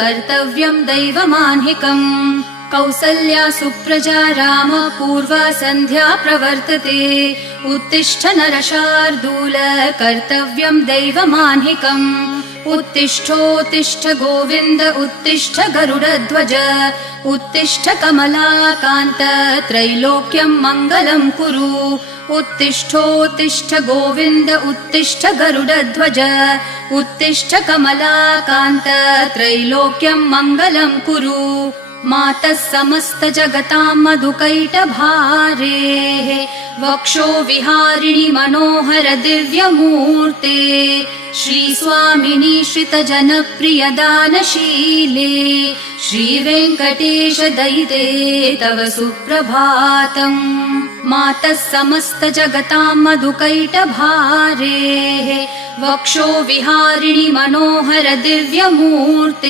कर्तव्यं दैवमान्हिकम् कौसल्या सुप्रजा राम पूर्वा सन्ध्या प्रवर्तते उत्तिष्ठ नरशार्दूल कर्तव्यं दैवमान्हिकम् उत्तिष्ठोत्तिष्ठ गोविन्द उत्तिष्ठ गरुडध्वज उत्तिष्ठ कमलाकान्त त्रैलोक्यं मङ्गलं कुरु उत्तिष्ठोत्तिष्ठ गोविन्द उत्तिष्ठ गरुडध्वज उत्तिष्ठ कमलाकान्त त्रैलोक्यं मङ्गलं कुरु मातः समस्त जगतां मधुकैटभारेः वक्षो विहारिणि मनोहर दिव्यमूर्ते श्रीस्वामिनि श्रितजनप्रिय दानशीले श्रीवेङ्कटेश दयिते तव सुप्रभातम् मातः समस्त जगतां मधुकैटभारेः वक्षो विहारिणि मनोहर दिव्यमूर्ते